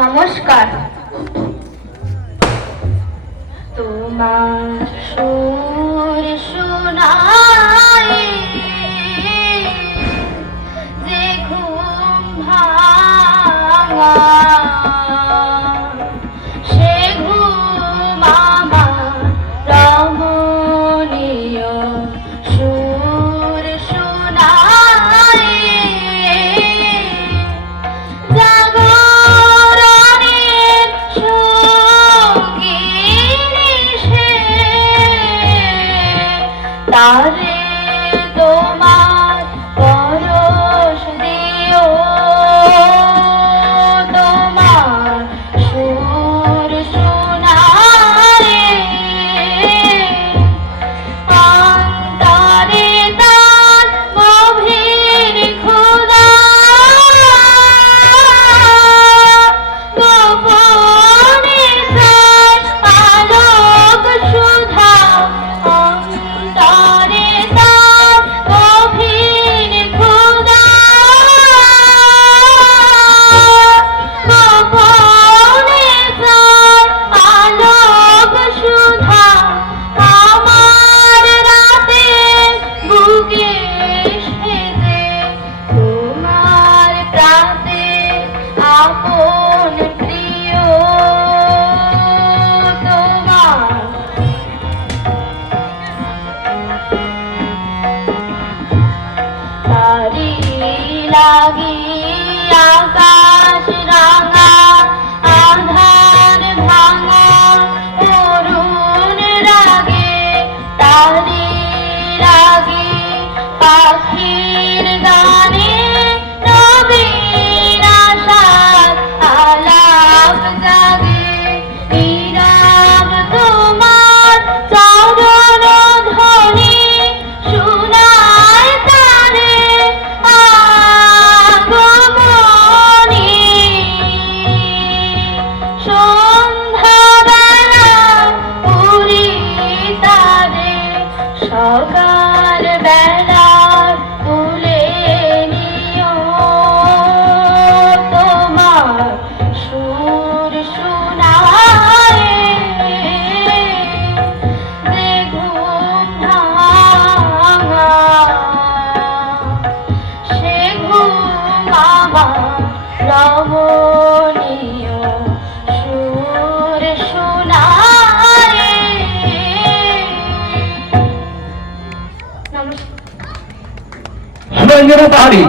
নমস্কার। তোমার সুর শোনায় যে ঘুম ভাঙা তারে দো আপন প্রিয় তোমার। লাগি ഭയങ്കര താടി